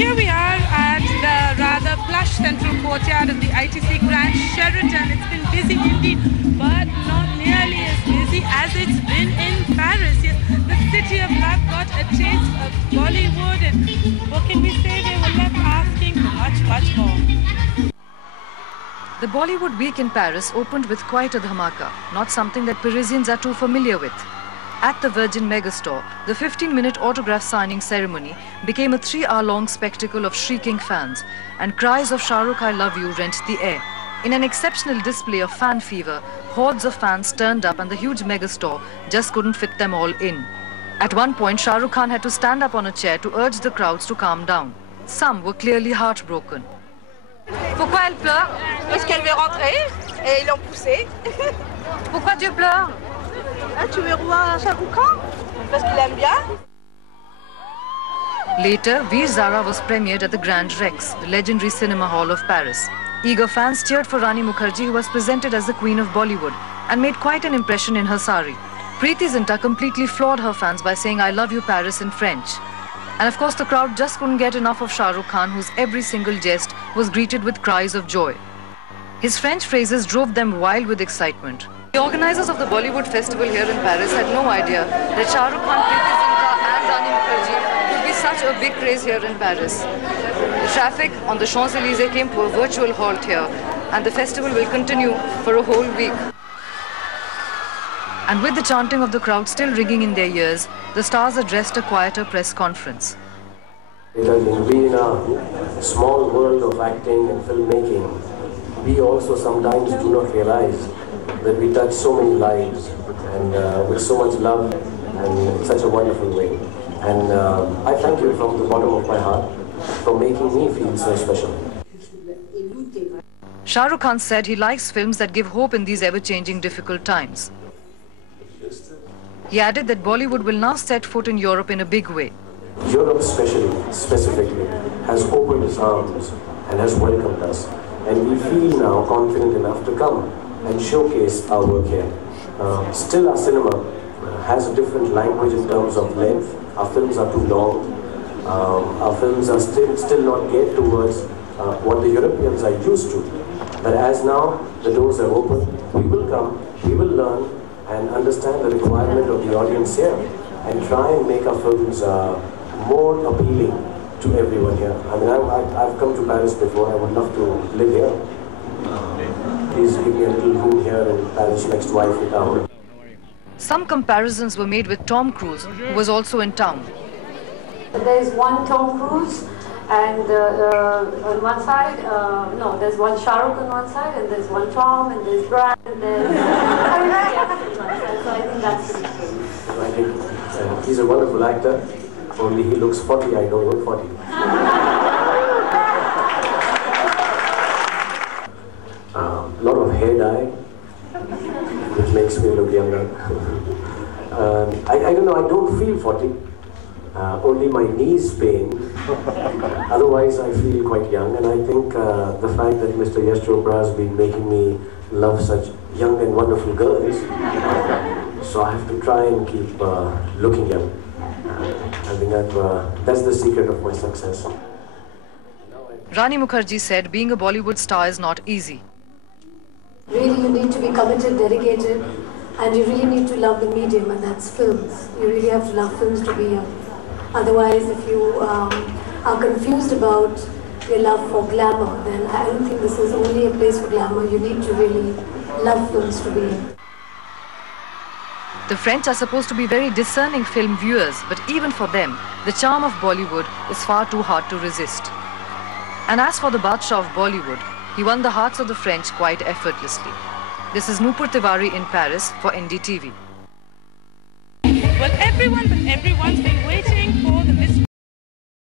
Here we are at the rather plush central courtyard of the ITC Grand Sheraton. It's been busy indeed, but not nearly as busy as it's been in Paris. Yes, the city of love got a taste of Bollywood, and what can we say? They were left asking for much, much more. The Bollywood Week in Paris opened with quite a dhamaka, not something that Parisians are too familiar with. At the Virgin Megastore, the 15-minute autograph signing ceremony became a 3-hour-long spectacle of shrieking fans, and cries of "Shah Rukh, I love you" rent the air. In an exceptional display of fan fever, hordes of fans turned up and the huge megastore just couldn't fit them all in. At one point, Shah Rukh Khan had to stand up on a chair to urge the crowds to calm down. Some were clearly heartbroken. Pourquoi elle pleure? Parce qu'elle veut rentrer et ils l'ont poussée. Pourquoi tu pleures? Ah, tu veux revoir Shah Rukh Khan? Parce qu'il aime bien. Later, Veer Zara was premiered at the Grand Rex, the legendary cinema hall of Paris. Eager fans cheered for Rani, who was presented as the Queen of Bollywood and made quite an impression in her sari. Preity completely floored her fans by saying "I love you Paris" in French. And of course, the crowd just couldn't get enough of Shah Rukh Khan, whose every single jest was greeted with cries of joy. His French phrases drove them wild with excitement. The organizers of the Bollywood festival here in Paris had no idea that Shah Rukh Khan, Preity and Rani would be such a big craze here in Paris. The traffic on the Champs-Élysées came to a virtual halt here, and the festival will continue for a whole week. And with the chanting of the crowd still ringing in their ears, the stars addressed a quieter press conference. Because we in a small world of acting and filmmaking, we also sometimes do not realize that we touch so many lives and with so much love and in such a wonderful way. And I thank you from the bottom of my heart for making me feel so special. Shah Rukh Khan said he likes films that give hope in these ever-changing difficult times. He added that Bollywood will now set foot in Europe in a big way. Europe specifically, has opened its arms and has welcomed us. And we feel now confident enough to come and showcase our work here. Still, our cinema has a different language in terms of length. Our films are too long. Our films are still not geared towards what the Europeans are used to. But as now the doors are open, we will come, we will learn and understand the requirement of the audience here and try and make our films more appealing to everyone here. I mean, I've come to Paris before. I would love to live here. Please give me a little room here in Paris next to Eiffel Tower. Some comparisons were made with Tom Cruise, who was also in town. There's one Tom Cruise, and on one side, no, there's one Shah Rukh on one side, and there's one Tom, and there's Brad, and there's... So I think that's pretty cool. I think he's a wonderful actor, only he looks 40, I don't look 40. A lot of hair dye, which makes me look younger. I don't know, I don't feel 40. Only my knees pain. Otherwise, I feel quite young, and I think the fact that Mr. Yash Chopra has been making me love such young and wonderful girls, so I have to try and keep looking young. I think that's the secret of my success. Rani Mukherjee said being a Bollywood star is not easy. Really, you need to be committed, dedicated, and you really need to love the medium, and that's films. You really have to love films to be here. Otherwise, if you are confused about your love for glamour, then I don't think this is only a place for glamour. You need to really love films to be here. The French are supposed to be very discerning film viewers, but even for them, the charm of Bollywood is far too hard to resist. And as for the Badshah of Bollywood, he won the hearts of the French quite effortlessly. This is Nupur Tiwari in Paris for NDTV. Well, everyone's been